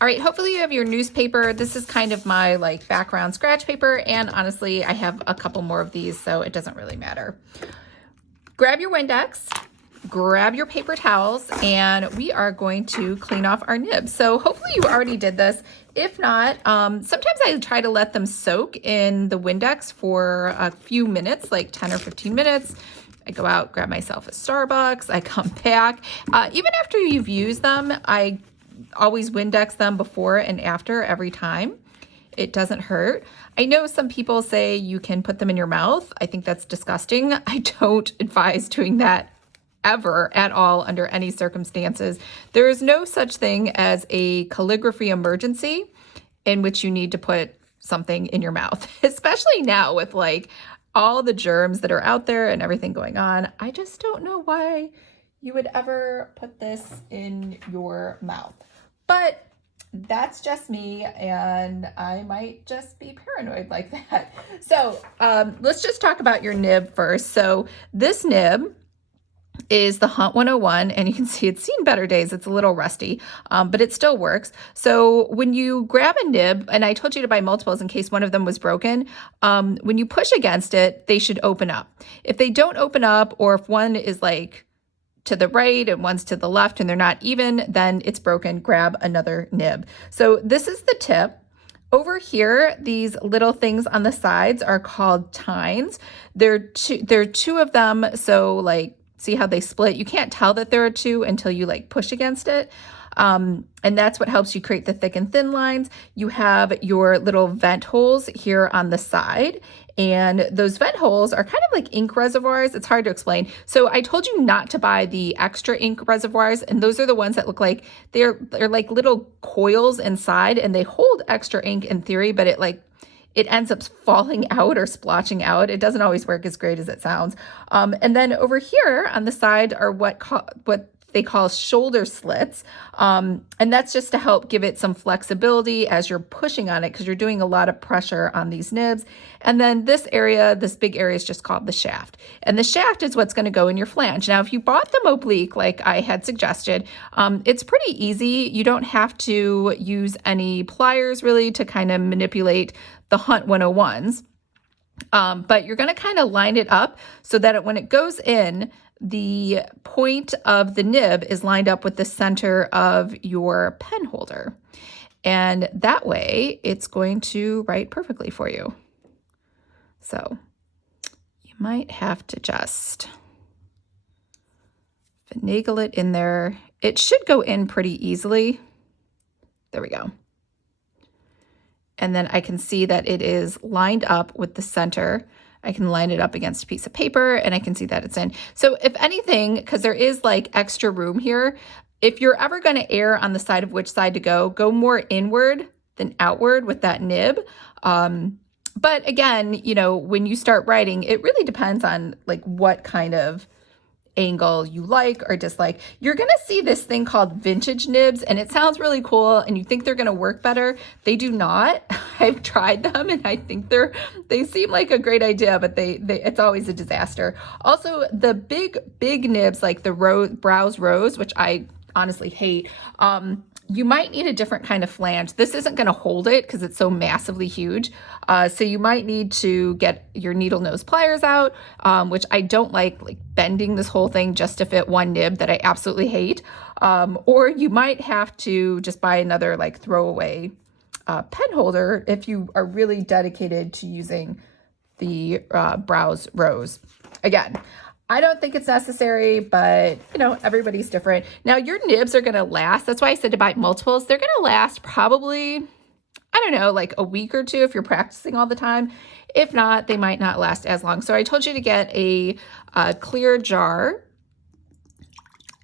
All right, hopefully you have your newspaper. This is kind of my like background scratch paper, and honestly, I have a couple more of these, so it doesn't really matter. Grab your Windex, grab your paper towels, and we are going to clean off our nibs. So hopefully you already did this. If not, sometimes I try to let them soak in the Windex for a few minutes, like 10 or 15 minutes. I go out, grab myself a Starbucks, I come back. Even after you've used them, I always Windex them before and after every time. It doesn't hurt. I know some people say you can put them in your mouth. I think that's disgusting. I don't advise doing that ever at all under any circumstances. There is no such thing as a calligraphy emergency in which you need to put something in your mouth, especially now with like all the germs that are out there and everything going on. I just don't know why you would ever put this in your mouth. But that's just me, and I might just be paranoid like that. So let's just talk about your nib first. So this nib is the Hunt 101, and you can see it's seen better days. It's a little rusty, but it still works. So when you grab a nib, and I told you to buy multiples in case one of them was broken, when you push against it, they should open up. If they don't open up, or if one is like to the right and one's to the left and they're not even, then it's broken. Grab another nib. So this is the tip. Over here, these little things on the sides are called tines. There are two of them. So like, see how they split? You can't tell that there are two until you like push against it. And that's what helps you create the thick and thin lines. You have your little vent holes here on the side, and those vent holes are kind of like ink reservoirs. It's hard to explain. So I told you not to buy the extra ink reservoirs, and those are the ones that look like they're like little coils inside, and they hold extra ink in theory, but it ends up falling out or splotching out. It doesn't always work as great as it sounds. And then over here on the side are what they call shoulder slits. And that's just to help give it some flexibility as you're pushing on it, because you're doing a lot of pressure on these nibs. And then this area, this big area, is just called the shaft. And the shaft is what's going to go in your flange. Now, if you bought the Moblique, like I had suggested, it's pretty easy. You don't have to use any pliers really to kind of manipulate the Hunt 101s. But you're going to kind of line it up so that when it goes in, the point of the nib is lined up with the center of your pen holder. And that way it's going to write perfectly for you. So you might have to just finagle it in there. It should go in pretty easily. There we go. And then I can see that it is lined up with the center. I can line it up against a piece of paper and I can see that it's in. So if anything, because there is like extra room here, if you're ever going to err on the side of which side to go more inward than outward with that nib. But again, you know, when you start writing, it really depends on like what kind of angle you like or dislike. You're going to see this thing called vintage nibs, and it sounds really cool and you think they're going to work better. They do not. I've tried them and I think they seem like a great idea, but it's always a disaster. Also, the big nibs like the Browse Rose, which I honestly hate, you might need a different kind of flange. This isn't going to hold it because it's so massively huge. So you might need to get your needle nose pliers out, which I don't like bending this whole thing just to fit one nib that I absolutely hate. Or you might have to just buy another like throwaway pen holder if you are really dedicated to using the Browse Rose. Again, I don't think it's necessary, but you know, everybody's different. Now your nibs are gonna last. That's why I said to buy multiples. They're gonna last probably, I don't know, like a week or two if you're practicing all the time. If not, they might not last as long. So I told you to get a clear jar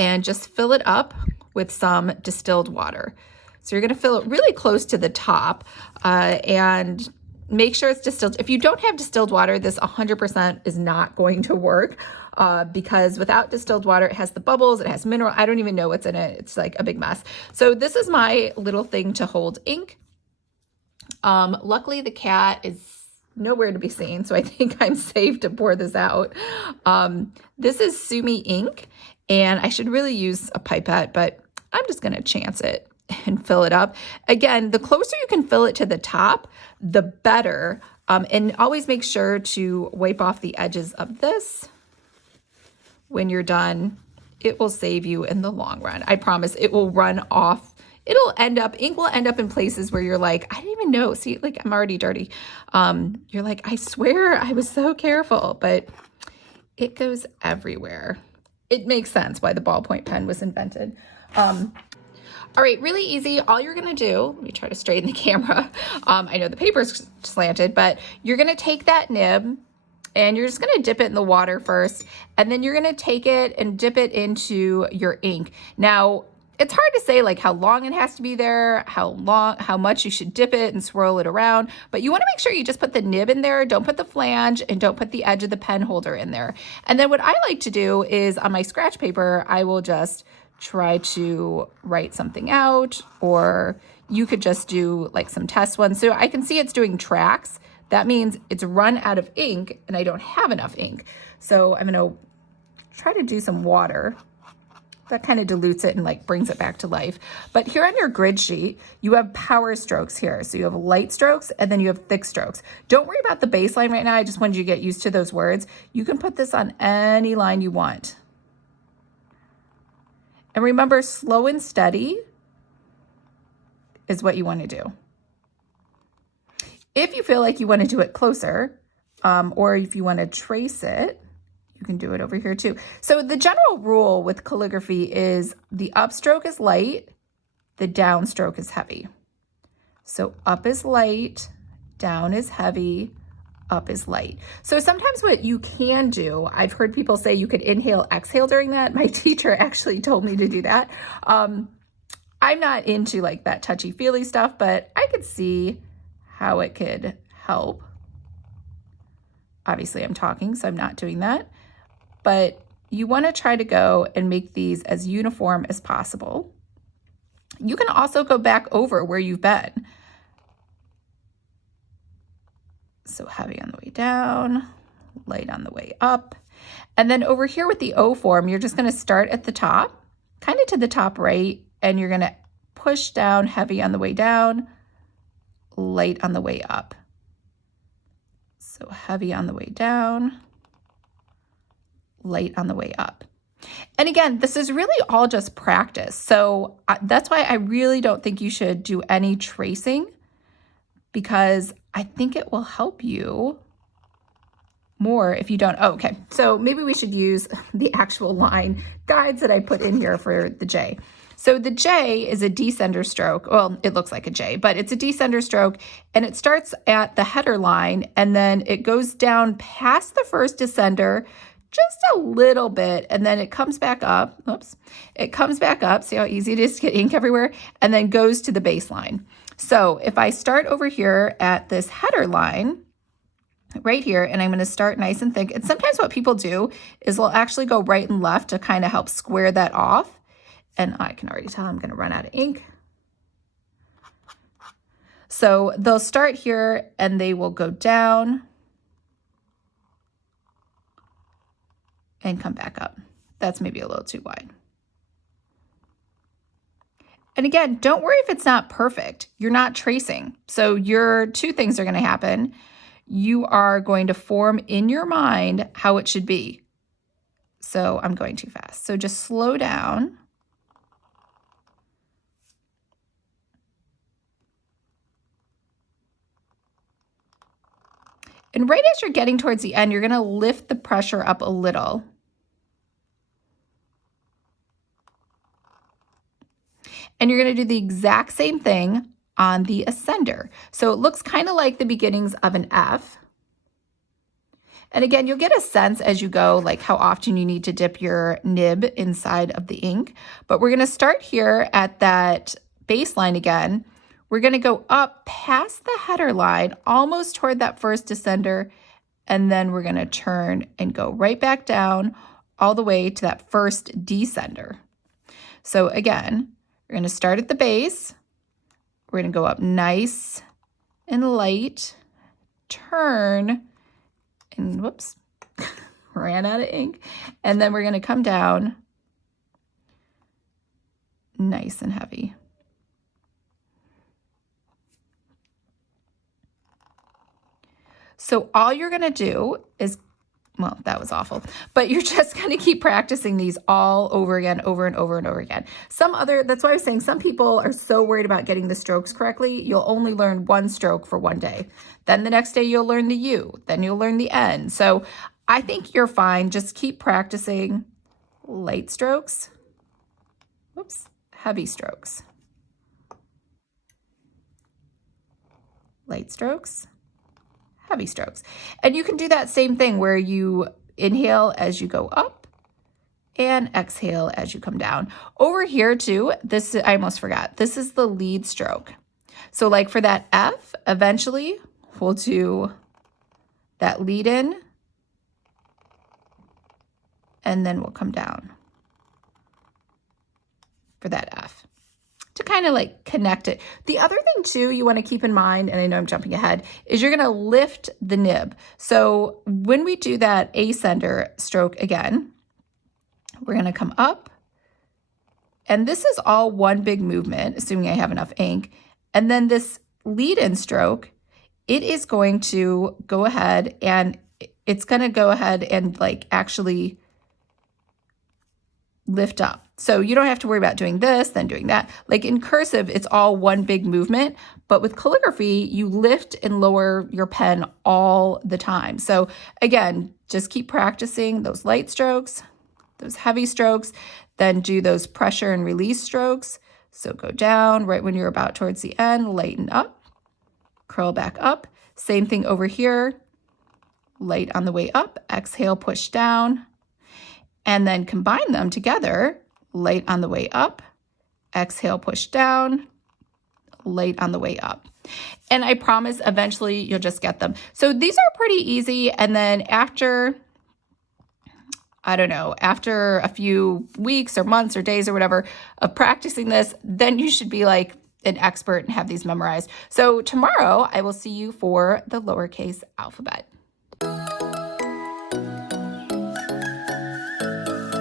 and just fill it up with some distilled water. So you're gonna fill it really close to the top and make sure it's distilled. If you don't have distilled water, this 100% is not going to work because without distilled water, it has the bubbles, it has mineral. I don't even know what's in it. It's like a big mess. So this is my little thing to hold ink. Luckily, the cat is nowhere to be seen, so I think I'm safe to pour this out. This is Sumi ink, and I should really use a pipette, but I'm just going to chance it. and fill it up. Again, the closer you can fill it to the top, the better. And always make sure to wipe off the edges of this when you're done. It will save you in the long run. I promise it will run off. Ink will end up in places where you're like, I didn't even know. See, like I'm already dirty. You're like, I swear I was so careful, but it goes everywhere. It makes sense why the ballpoint pen was invented. All right, really easy. All you're gonna do, let me try to straighten the camera. I know the paper's slanted, but you're gonna take that nib and you're just gonna dip it in the water first, and then you're gonna take it and dip it into your ink. Now, it's hard to say like how long it has to be there, how much you should dip it and swirl it around, but you wanna make sure you just put the nib in there, don't put the flange, and don't put the edge of the pen holder in there. And then what I like to do is on my scratch paper, I will just try to write something out, or you could just do like some test ones. So I can see it's doing tracks. That means it's run out of ink and I don't have enough ink. So I'm gonna try to do some water. That kind of dilutes it and like brings it back to life. But here on your grid sheet, you have power strokes here. So you have light strokes and then you have thick strokes. Don't worry about the baseline right now. I just wanted you to get used to those words. You can put this on any line you want. And remember, slow and steady is what you want to do. If you feel like you want to do it closer, or if you want to trace it, you can do it over here too. So the general rule with calligraphy is the upstroke is light, the downstroke is heavy. So up is light, down is heavy, up is light. So sometimes what you can do, I've heard people say you could inhale, exhale during that. My teacher actually told me to do that. I'm not into like that touchy-feely stuff, but I could see how it could help. Obviously I'm talking, so I'm not doing that. But you want to try to go and make these as uniform as possible. You can also go back over where you've been. So heavy on the way down, light on the way up. And then over here with the O form, you're just going to start at the top, kind of to the top right, and you're going to push down heavy on the way down, light on the way up. So heavy on the way down, light on the way up. And again, this is really all just practice. So that's why I really don't think you should do any tracing, because I think it will help you more if you don't. Oh, okay, so maybe we should use the actual line guides that I put in here for the J. So the J is a descender stroke. Well, it looks like a J, but it's a descender stroke, and it starts at the header line, and then it goes down past the first descender just a little bit, and then it comes back up. Oops. It comes back up. See how easy it is to get ink everywhere? And then goes to the baseline. So if I start over here at this header line right here, and I'm going to start nice and thick. And sometimes what people do is they'll actually go right and left to kind of help square that off. And I can already tell I'm going to run out of ink. So they'll start here and they will go down and come back up. That's maybe a little too wide. And again, don't worry if it's not perfect. You're not tracing. So your two things are going to happen. You are going to form in your mind how it should be. So I'm going too fast. So just slow down. And right as you're getting towards the end, you're going to lift the pressure up a little. And you're going to do the exact same thing on the ascender. So it looks kind of like the beginnings of an F. And again, you'll get a sense as you go, like how often you need to dip your nib inside of the ink. But we're going to start here at that baseline again. We're going to go up past the header line, almost toward that first descender, and then we're going to turn and go right back down all the way to that first descender. So again, we're going to start at the base. We're going to go up nice and light, turn, and whoops, ran out of ink. And then we're going to come down nice and heavy. So all you're going to do is, well, that was awful, but you're just going to keep practicing these all over again, over and over and over again. That's why I was saying some people are so worried about getting the strokes correctly, you'll only learn one stroke for one day. Then the next day you'll learn the U, then you'll learn the N. So I think you're fine. Just keep practicing light strokes, whoops, heavy strokes, light strokes, heavy strokes. And you can do that same thing where you inhale as you go up and exhale as you come down. Over here too, I almost forgot, this is the lead stroke. So like for that F, eventually we'll do that lead in and then we'll come down for that F to kind of like connect it. The other thing too you want to keep in mind, and I know I'm jumping ahead, is you're going to lift the nib. So when we do that ascender stroke again, we're going to come up, and this is all one big movement, assuming I have enough ink. And then this lead-in stroke, it is going to go ahead and it's going to go ahead and like actually lift up. So you don't have to worry about doing this, then doing that. Like in cursive, it's all one big movement, but with calligraphy, you lift and lower your pen all the time. So again, just keep practicing those light strokes, those heavy strokes, then do those pressure and release strokes. So go down right when you're about towards the end, lighten up, curl back up. Same thing over here, light on the way up, exhale, push down, and then combine them together, light on the way up, exhale, push down, light on the way up. And I promise eventually you'll just get them. So these are pretty easy. And then after, I don't know, after a few weeks or months or days or whatever of practicing this, then you should be like an expert and have these memorized. So tomorrow I will see you for the lowercase alphabet.